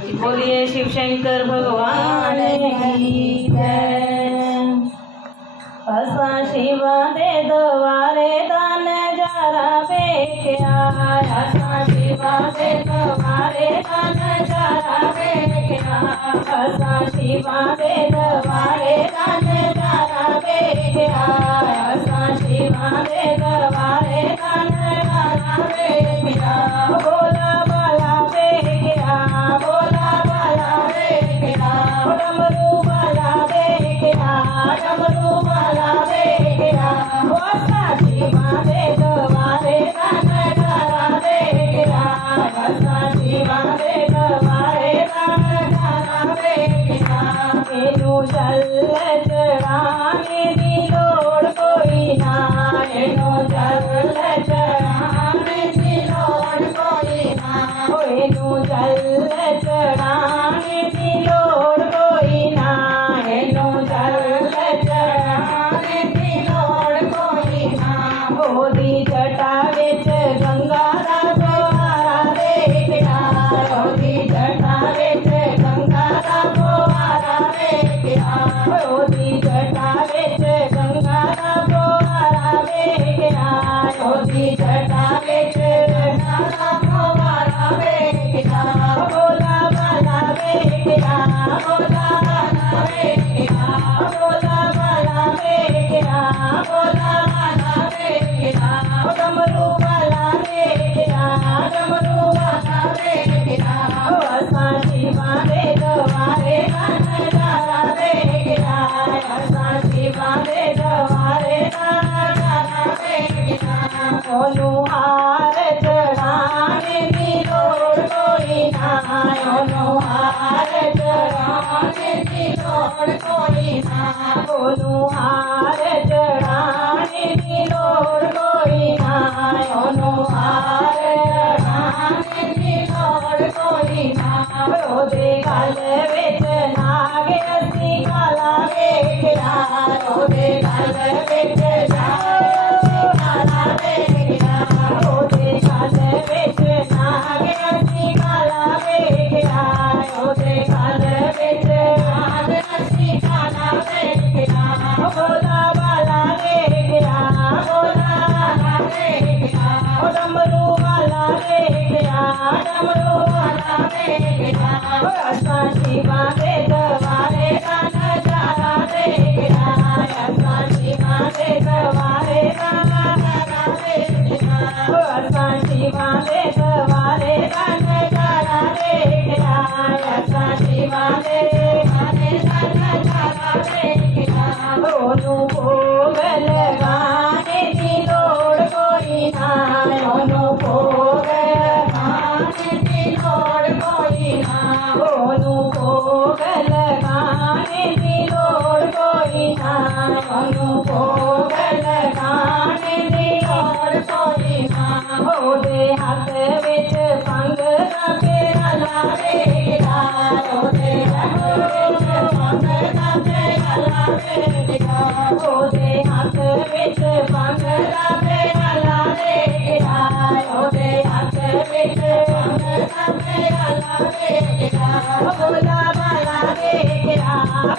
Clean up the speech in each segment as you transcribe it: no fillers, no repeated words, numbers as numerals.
बोलिए शिव शंकर भगवान की जय। असा शिवा दे द्वारे दान जरा बेख्या, असा शिवा दे द्वारे दान जरा बेख्या, असा शिवा दे द्वारे दान जरा बेख्या, असा शिवा दे द्वारे दान जरा बेख्या। बोला बाला बेख्या, बोला बाला बेख्या, डमरू बाला बेख्या, डमरू बाला बेख्या, असा शिवा दे द्वारे दान जरा बेख्या, असा शिवा दे द्वारे दान जरा बेख्या। एनु जल चढ़ाने दी लोड़ कोई ना, एनु जल चढ़ाने दी लोड़ कोई ना, एनु जल चढ़ाने दी लोड़ कोई ना, एनु जल चढ़ाने दी लोड़ कोई ना। ओदी जटा विच गंगा दा फुहारा देखया, ओदी जटा विच गंगा दा फुहारा देखया, ओदी जटा विच गंगा दा फुहारा देखया, ओदी जटा विच गंगा दा फुहारा देखया। बोला बाला देखया, बोला बाला देखया, बोला बाला देखया, बोला बाला देखया, डमरू बाला देखया, डमरू बाला देखया, असा शिवा दे द्वारे दान जरा देखया, असा शिवा दे द्वारे दान जरा देखया। ओनु हार चढ़ाने दी लोड़ कोई ना, ओनु हार चढ़ाने दी लोड़ कोई ना, ओनु हार चढ़ाने दी लोड़ कोई ना, ओनु हार चढ़ाने दी लोड़ कोई ना। ओदे गल विच नाग असी काला वेखया, ओदे गल विच नाग काला वेखया, ओदे गल विच नाग असी काला वेखया, ओदे गल विच नाग असी काला वेखया। बोला बाला वेखया, बोला बाला वेखया, डमरू बाला वेखया, डमरू बाला वेखया, असा शिवा दे द्वारे दान जरा देखया, असा शिवा दे द्वारे दान जरा देखया, असा शिवा दे द्वारे दान जरा देखया, असा शिवा दे द्वारे दान जरा देखया। ओनु भोग लगाने दी लोड़ कोई ना, ओनु भोग लगाने दी लोड़ कोई ना, ओनु भोग लगाने दी लोड़ कोई ना, ओनु भोग लगाने दी लोड़ कोई ना। ओदे हथ विच भंग दा प्याला वेखया, ओदे हथ विच भंग दा प्याला वेखया, ओदे हथ विच भंग दा प्याला वेखया, ओदे हथ विच भंग दा प्याला वेखया। बोला बाला वेखया,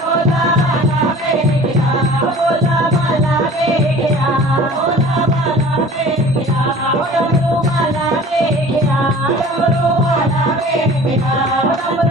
बोला बाला वेखया, बोला बाला वेखया, बोला बाला वेखया, डमरू बाला वेखया, डमरू बाला वेखया, डमरू